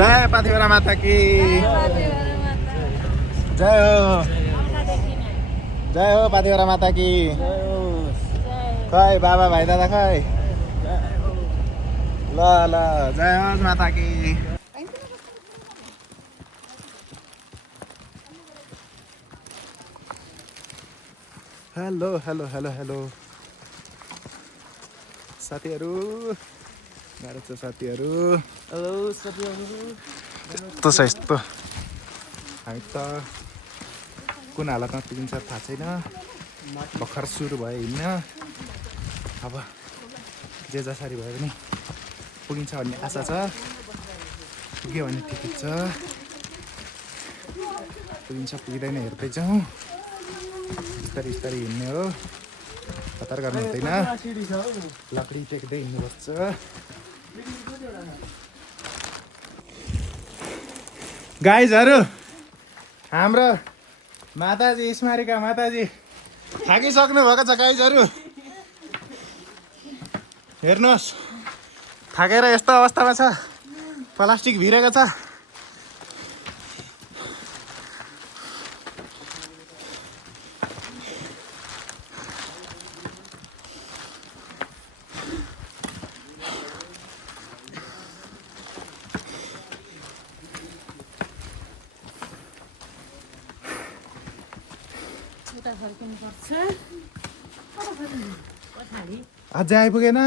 जय पाथिभरा माता की जय हो पाथिभरा माता की खै बाबा भाइ दादा खै ल ल जय होस् माता की हेलो हेलो हेलो हेलो साथीहरू गाह्रो छ साथीहरू हेलो साथीहरू यस्तो छ यस्तो हामी त कुन हालतमा पुगिन्छ थाहा छैन भर्खर सुरु भयो हिँड्न अब जे जसरी भयो भने पुगिन्छ भन्ने आशा छ पुग्यो भने ठिकै छ पुगिन्छ पुगिँदैन हेर्दै जाउँ बिस्तारै बिस्तारै हिँड्ने हो हतार गर्नु हुँदैन लकडी टेक्दै हिँड्नुपर्छ गाइजहरू हाम्रो माताजी स्मारिका माताजी थाकिसक्नु भएको छ गाइजहरू हेर्नुहोस् थाकेर यस्तो अवस्थामा छ प्लास्टिक भिरेको छ अझै आइपुगेन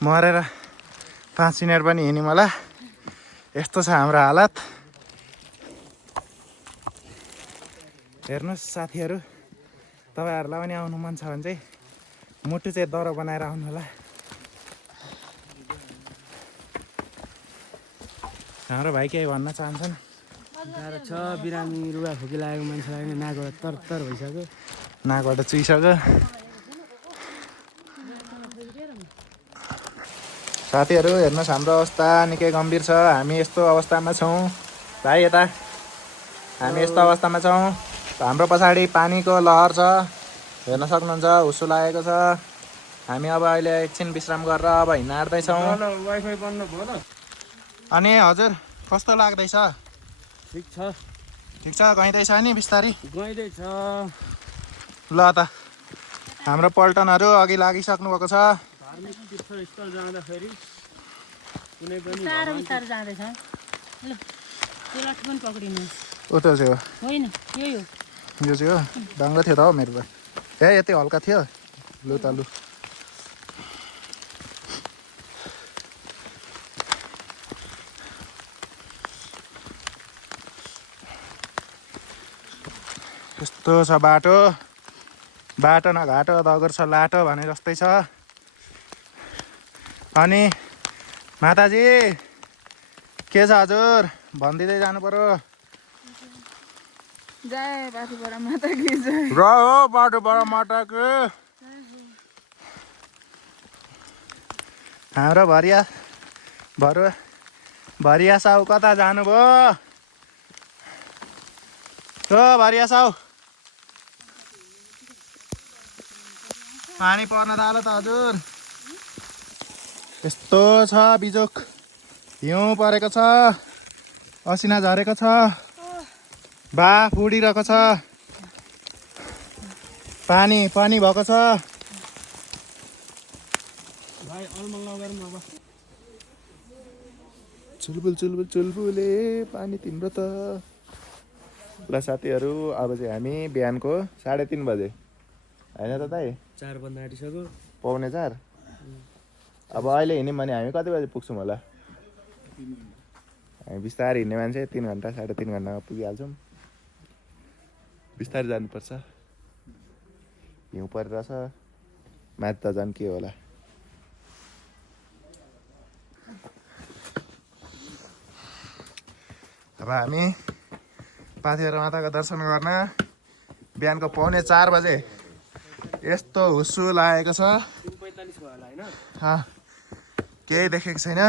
मरेर 5 मिनट पनि हिँड्यौँ होला यस्तो छ हाम्रो हालत हेर्नुहोस् साथीहरू तपाईँहरूलाई पनि आउनु मन छ भने चाहिँ मुटु चाहिँ दह्रो बनाएर आउनु होला हाम्रो भाइ केही भन्न चाहन्छन् गाह्रो छ बिरामी रुगा खोकी लागेको मान्छेलाई नाकबाट तरतर भइसक्यो नाकबाट चुइसक्यो साथीहरू हेर्नुहोस् हाम्रो अवस्था निकै गम्भीर छ हामी यस्तो अवस्थामा छौँ भाइ यता हामी यस्तो अवस्थामा छौँ हाम्रो पछाडि पानीको लहर छ हेर्न सक्नुहुन्छ हुस्सो लागेको छ हामी अब अहिले एकछिन विश्राम गरेर अब हिँड्न आँट्दैछौँ वाइफाई बन्द भयो त अनि हजुर कस्तो लाग्दैछ ठिक छ गइँदैछ नि बिस्तारी गइँदैछ ल त हाम्रो पल्टनहरू अघि लागिसक्नु भएको छ धार्मिक तीर्थस्थल जाँदाखेरि कुनै पनि बिस्तारो जाँदैछ ल त्यो लाठी पनि पक्रिनु उता चाहिँ हो होइन यो यो चाहिँ हो डाङ्गो थियो त हो मेरो ए यति हल्का थियो लु त लु यस्तो छ बाटो न घाटो दगर छ लाटो भने जस्तै छ अनि माताजी के छ हजुर भनिदिँदै जानु पर्यो जय पाथिभरा माता की जय र हो पाथिभरा माताको हाम्रो भरिया साउ कता जानुभयो हो भरिया साउ पानी पर्न थाल्यो त हजुर यस्तो छ बिजोक हिउँ परेको छ असिना झरेको छ बाफ उडिरहेको छ पानी भएको छ भाइ अलमल नगरौँ अब चुलबुले पानी तिम्रो त ल साथीहरू अब चाहिँ हामी बिहानको 3:30 बजे होइन त दाइ 4 बन्दा आँटिसक्यो 3:45 अब अहिले हिँड्यौँ भने हामी कति बजी पुग्छौँ होला हामी बिस्तारै हिँड्ने मान्छे 3 घन्टा 3.5 घन्टामा पुगिहाल्छौँ बिस्तारै जानुपर्छ हिउँ परिरहेछ माथि त झन् के होला अब हामी पाथिभरा माताको दर्शन गर्न बिहानको 3:45 बजे यस्तो हुस्सु लागेको छ 45 भयो होला हैन केही देखेको छैन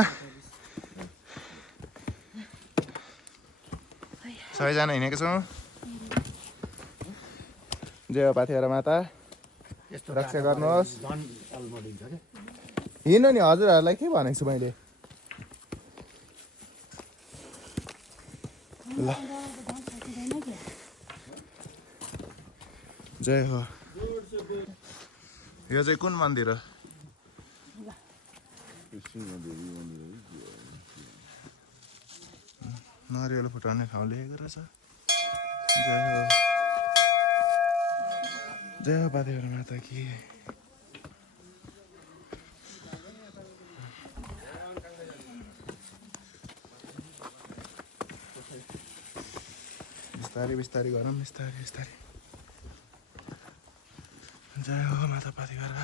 सबैजना हिँडेको छौँ जय हो पाथिभरा माता रक्षा गर्नुहोस् हिँड्नु नि हजुरहरूलाई के भनेको छु मैले ल जय हो यो चाहिँ कुन मन्दिर हो नरिवल फुटाउने ठाउँ लेखेको रहेछ जय हो पाथिभरा माता कि बिस्तारै बिस्तारै गरौँ बिस्तारै बिस्तारै जय हो माता पाथिभरा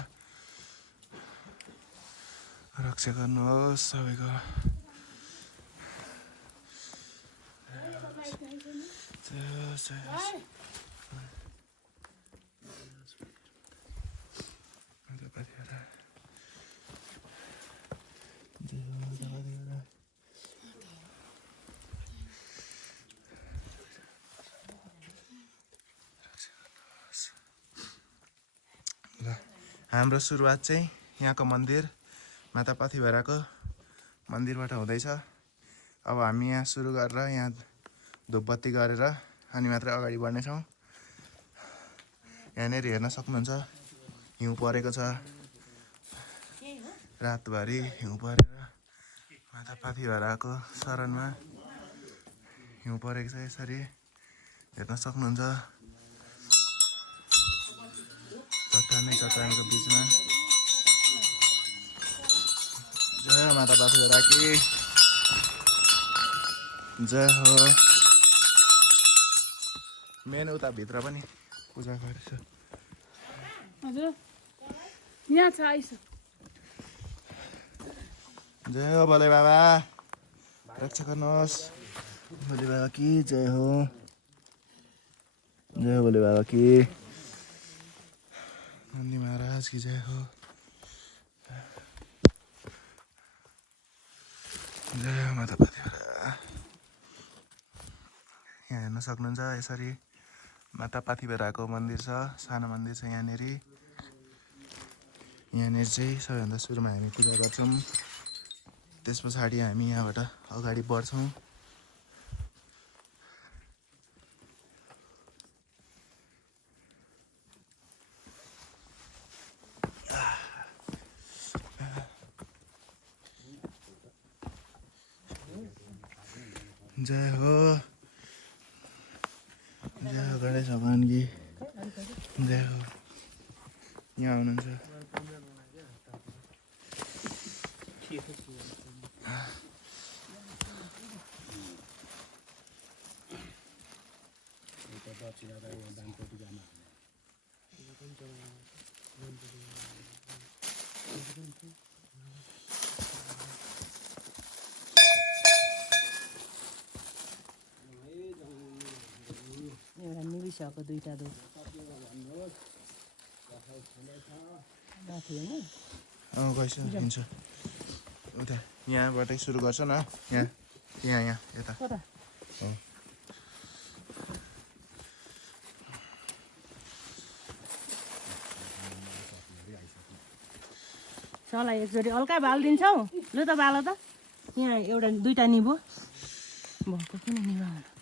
रक्षा गर्नुहोस् सबैको माता पाथिभरा जय हो माता पाथिभरा ल हाम्रो सुरुवात चाहिँ यहाँको मन्दिर माता पाथिभराको मन्दिरबाट हुँदैछ अब हामी यहाँ सुरु गरेर यहाँ धुपबत्ती गरेर अनि मात्रै अगाडि बढ्नेछौँ यहाँनिर हेर्न सक्नुहुन्छ हिउँ परेको छ रातभरि हिउँ परेर माता पाथिभराको शरणमा हिउँ परेको छ यसरी हेर्न सक्नुहुन्छ चट्टानको बिचमा जय हो माता पाथिभरा कि जय हो मेन उता भित्र पनि पूजा गरेछ हजुर यहाँ छ आइस जय हो भोले बाबा रक्षा गर्नुहोस् भोले बाबा कि जय हो भोले बाबा कि नन्दी महाराज की जय हो जय हो माता पाथिभरा यहाँ हेर्न सक्नुहुन्छ यसरी माता पाथिभराको मन्दिर छ सानो मन्दिर छ यहाँनिर चाहिँ सबैभन्दा सुरुमा हामी पूजा गर्छौँ त्यस पछाडि हामी यहाँबाट अगाडि बढ्छौँ जय हो गणेश भगवान की जय हो यहाँ हुनुहुन्छ एउटा मिलिसक्यो दुईटा दो गएछ हिँड्छ उता यहाँबाटै सुरु गर्छ न यहाँ यता सलाई एकचोटि हल्का बाल दिन्छौ लु त बाल त यहाँ एउटा दुईटा निभो भएको किन निभाउनु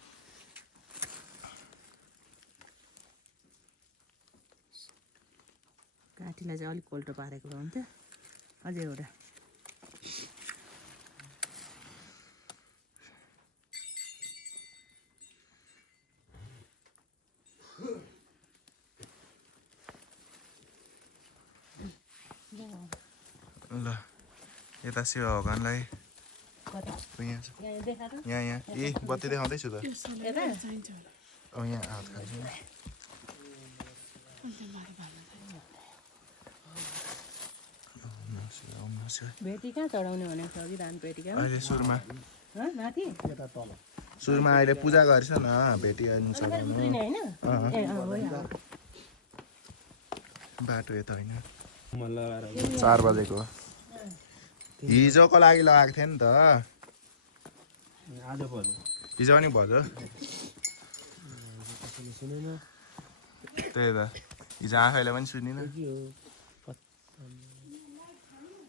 काठीलाई चाहिँ अलिक कोल्टो पारेको भए हुन्थ्यो अझै एउटा ल यता शिव भगवान्लाई यहाँ ए बत्ती देखाउँदैछु त यहाँ हात खाइछु भेटी कहाँ चढाउने भनेको छ अघि धान पेटी कहाँ अहिले सुरुमा माथि सुरुमा अहिले पूजा गरेछ न भेटिहाल्नु सक्नु पुग्ने होइन ए हो बाटो यता होइन म लगाएर 4 बजेको हिजोको लागि लगाएको थिएँ नि त आज भयो हिजो पनि भयो सुनेन त्यही त हिजो आफैले पनि सुनिन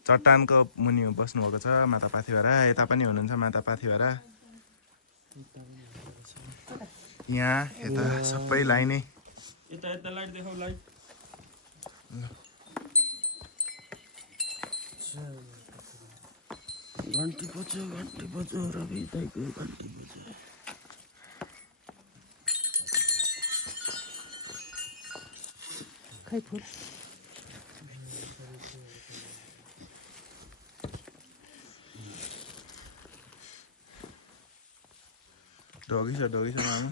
चट्टानको मुनि बस्नुभएको छ माता पाथिभरा यता पनि हुनुहुन्छ माता पाथिभरा यहाँ यता सबै लाइनै यता यता लाइट देखाउ लाइट घन्टी बज्यो रवि दाइको घन्टी बज्यो खै फुल ढोगी छ मामा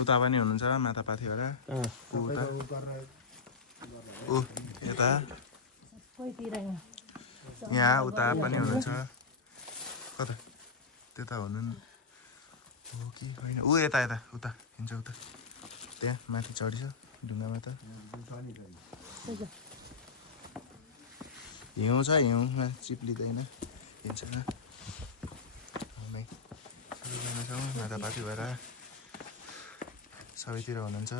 उता पनि हुनुहुन्छ माता पाथिभरा ऊ यता यहाँ उता पनि हुनुहुन्छ कता त्यता हुनु हो कि होइन ऊ यता यता उता हिँड्छ उता त्यहाँ माथि चढिछ ढुङ्गामा त हिउँ छ हिउँमा चिप्लिँदैन हिँड्छ माता पाथिभरा सबैतिर हुनुहुन्छ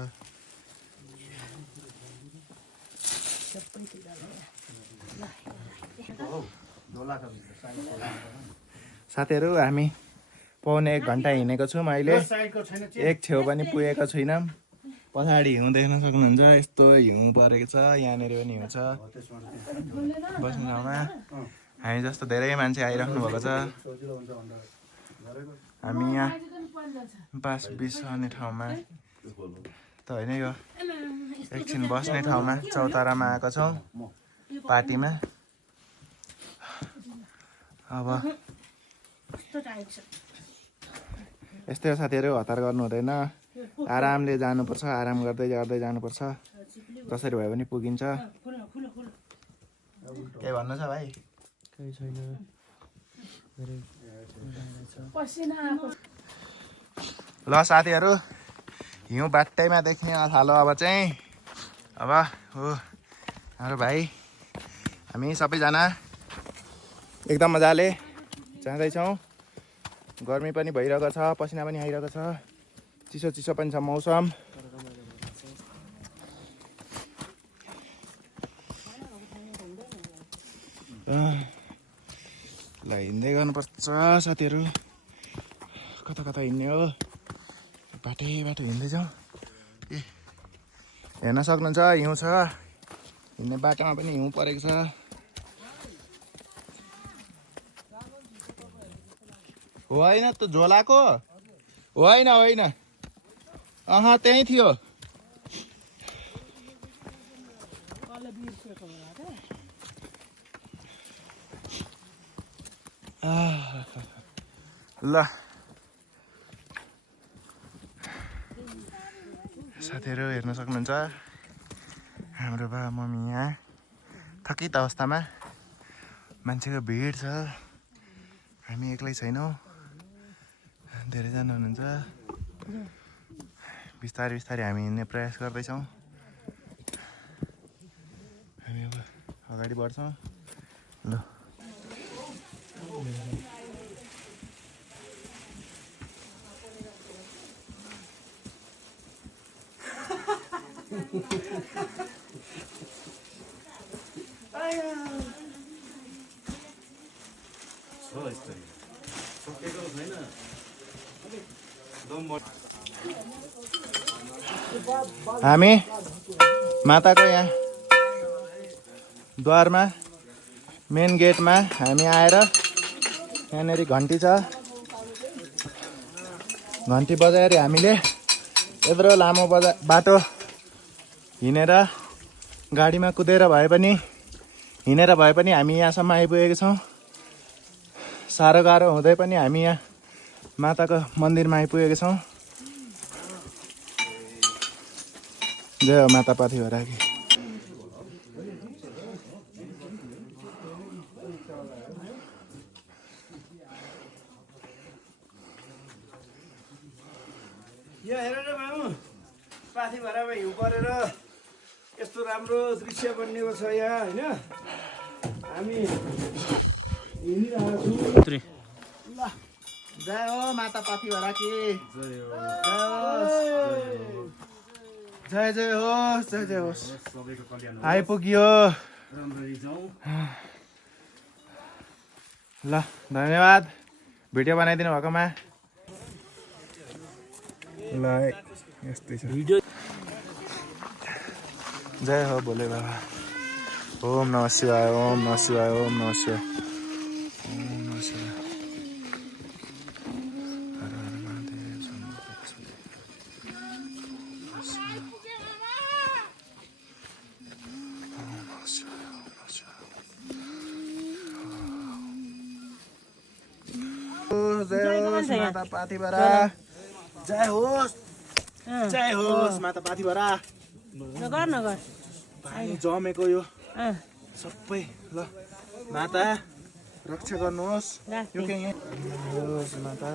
साथीहरू हामी पौने 1 घन्टा हिँडेको छौँ अहिले एक छेउ पनि पुगेको छुइनँ पछाडि हिउँ देख्न सक्नुहुन्छ यस्तो हिउँ परेको छ यहाँनिर पनि हिउँ छ बस्ने ठाउँमा हामी जस्तो धेरै मान्छे आइराख्नु भएको छ हामी यहाँ 5-20 आउने ठाउँमा त होइन यो एकछिन बस्ने ठाउँमा चौतारामा आएको छौँ पार्टीमा अब यस्तै हो साथीहरू हतार गर्नु हुँदैन आरामले जानुपर्छ आराम गर्दै गर्दै जानुपर्छ जसरी भए पनि पुगिन्छ के भन्नु छ भाइ केही छैन ल साथीहरू हिउँ बाटैमा देख्ने थालो अब चाहिँ अब हो हाम्रो भाइ हामी सबैजना एकदम मजाले जाँदैछौँ गर्मी पनि भइरहेको छ पसिना पनि आइरहेको छ चिसो चिसो पनि छ मौसम ल हिँड्दै गर्नुपर्छ साथीहरू कता कता हिँड्ने हो बाटो हिँड्दैछौँ ए हेर्न सक्नुहुन्छ हिउँ छ हिँड्ने बाटोमा पनि हिउँ परेको छ होइन त झोलाको होइन त्यहीँ थियो ल साथीहरू हेर्न सक्नुहुन्छ हाम्रो बाबा मम्मी यहाँ थकित अवस्थामा मान्छेको भिड छ हामी एक्लै छैनौँ धेरैजना हुनुहुन्छ बिस्तारै हामी हिँड्ने प्रयास गर्दैछौँ हामी अब अगाडि बढ्छौँ ल हामी माताको यहाँ द्वारमा मेन गेटमा हामी आएर यहाँनिर घन्टी छ घन्टी बजाएर हामीले यत्रो लामो बाटो हिँडेर गाडीमा कुदेर भए पनि हिँडेर भए पनि हामी यहाँसम्म आइपुगेको छौँ साह्रो गाह्रो हुँदै पनि हामी यहाँ माताको मन्दिरमा आइपुगेको छौँ जय हो माता पाथिभरा की यो हेर न मामु पाथी भरामा हिउँ परेर यस्तो राम्रो दृश्य बनिएको छ यहाँ होइन हामी हिँडिरहेको छौँ ल जय हो माता पाथी भराकी जय जय होस् जय जय होस् आइपुग्यो ल धन्यवाद भिडियो बनाइदिनु भएकोमा ल यस्तै छ जय हो भोले बाबा ओम नमः शिवाय ओम नमः शिवाय ओम नमः शिवाय ओम नमः शिवाय हर हर महादेव शम्भो गच्छति। ओम नमः शिवाय ओम नमः शिवाय जय होस् माता पाथिभरा जय होस् माता पाथी भरा नगर नगर पानी जमेको यो सबै ल माता रक्षा गर्नुहोस् यो के यहाँ होस् माता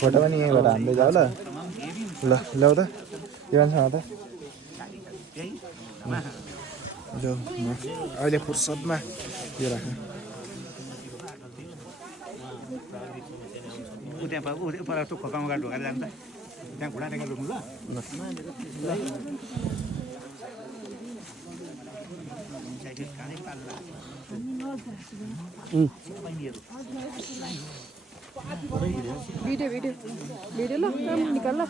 फोटो पनि यहीँबाट हान्दै जाऊ ल ल ल्याउ त के भन्छ त ल्याउ अहिले फुर्सदमा यो राख पर त्यो खोकामा गाडी ढोकाएर जान्छ त्यहाँ घुँडा टेकेर रोक्नु ल वीडियो वीडियो वीडियो ल राम्रो निकाल ल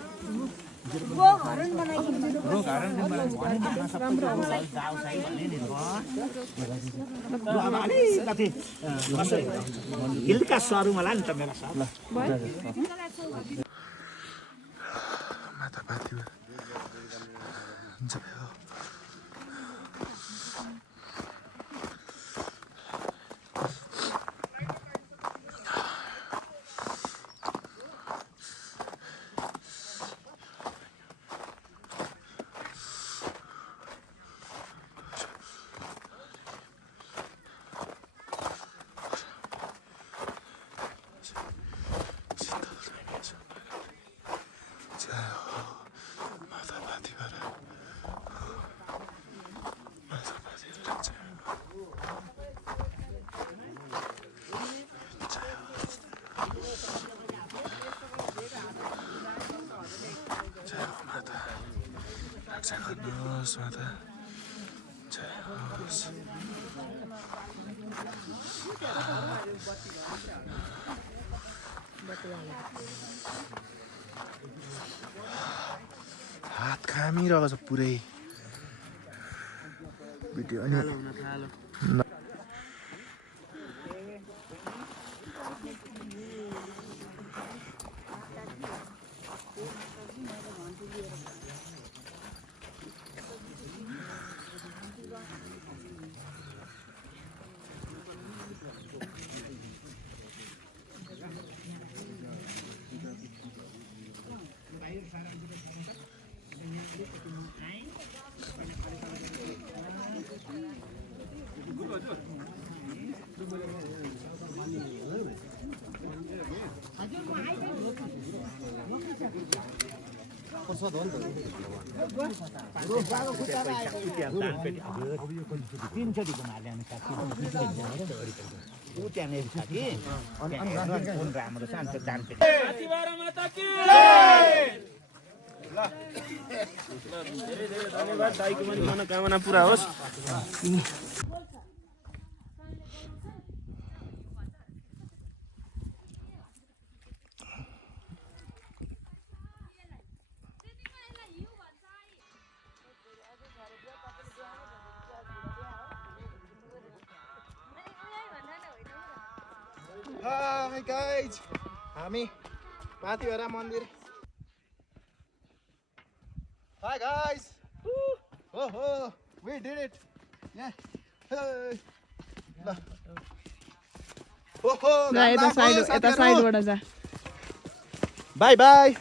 अलिकति हिल्का सरू मलाई नि त मेरो सर माता पाथिभरा जय हो रक्षा गर्नुहोस् माता जय होस् हात खामिरहेको छ पुरै भिडियो अनि धन्यवाद दाइको पनि मनोकामना पुरा होस् हाई गाइज, हामी पातिभरा मन्दिर। हाई गाइज, ओहो वी डिड इट। ल ओहो यता साइडबाट जा। By by.